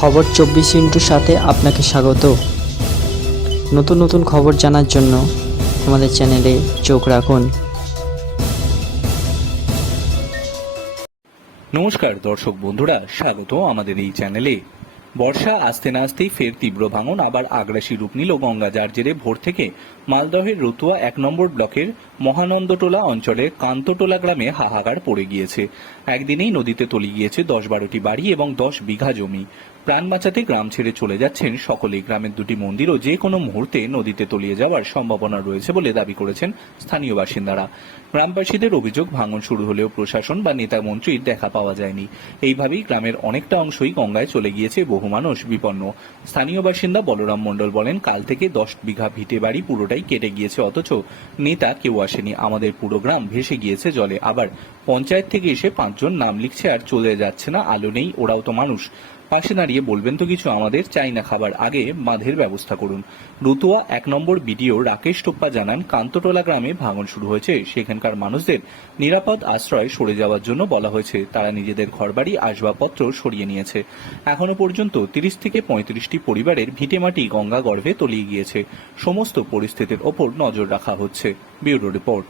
খবর চব্বিশ ইন্টুর সাথে আপনাকে স্বাগত। নতুন নতুন খবর জানার জন্য আমাদের চ্যানেলে চোখ রাখুন। নমস্কার দর্শক বন্ধুরা, স্বাগত আমাদের এই চ্যানেলে। বর্ষা আসতে না আসতেই ফের তীব্র ভাঙন, আবার আগ্রাসী রূপ নিল গঙ্গা, যার জেরে ভোর থেকে মালদহের রতুয়া এক নম্বর ব্লকের মহানন্দটোলা অঞ্চলে কান্তটোলা গ্রামে হাহাকার পড়ে গিয়েছে। একদিনেই নদীতে তলিয়ে গিয়েছে দশ বারোটি বাড়ি এবং দশ বিঘা জমি। প্রাণ বাঁচাতে গ্রাম ছেড়ে চলে যাচ্ছেন সকলেই। গ্রামের দুটি মন্দিরও যে কোনো মুহূর্তে নদীতে তলিয়ে যাওয়ার সম্ভাবনা রয়েছে বলে দাবি করেছেন স্থানীয় বাসিন্দারা। গ্রামবাসীদের অভিযোগ, ভাঙন শুরু হলেও প্রশাসন বা নেতা মন্ত্রীর দেখা পাওয়া যায়নি। এইভাবেই গ্রামের অনেকটা অংশই গঙ্গায় চলে গিয়েছে বহু মানুষ বিপন্ন। স্থানীয় বাসিন্দা বলরাম মণ্ডল বলেন, কাল থেকে দশ বিঘা ভিটে বাড়ি পুরোটাই কেটে গিয়েছে, অথচ নেতা কেউ আসেনি। আমাদের পুরো গ্রাম ভেসে গিয়েছে জলে। আবার পঞ্চায়েত থেকে এসে পাঁচজন নাম লিখছে আর চলে যাচ্ছে না। আলো নেই, ওরাও তো মানুষ। পাশে দাঁড়িয়ে বলবেন তো কিছু আমাদের চাই না খাবার। আগে বাঁধের ব্যবস্থা করুন। রতুয়া, এক নম্বর বিডিও রাকেশ টোপ্পা জানান, কান্তটোলা গ্রামে ভাঙন শুরু হয়েছে। সেখানকার মানুষদের নিরাপদ আশ্রয় সরে যাওয়ার জন্য বলা হয়েছে। তারা নিজেদের ঘরবাড়ি, আসবাবপত্র সরিয়ে নিয়েছে। এখনও পর্যন্ত তিরিশ থেকে পঁয়ত্রিশটি পরিবারের ভিটেমাটি গঙ্গা গর্ভে তলিয়ে গিয়েছে। সমস্ত পরিস্থিতির ওপর নজর রাখা হচ্ছে। Bureau report.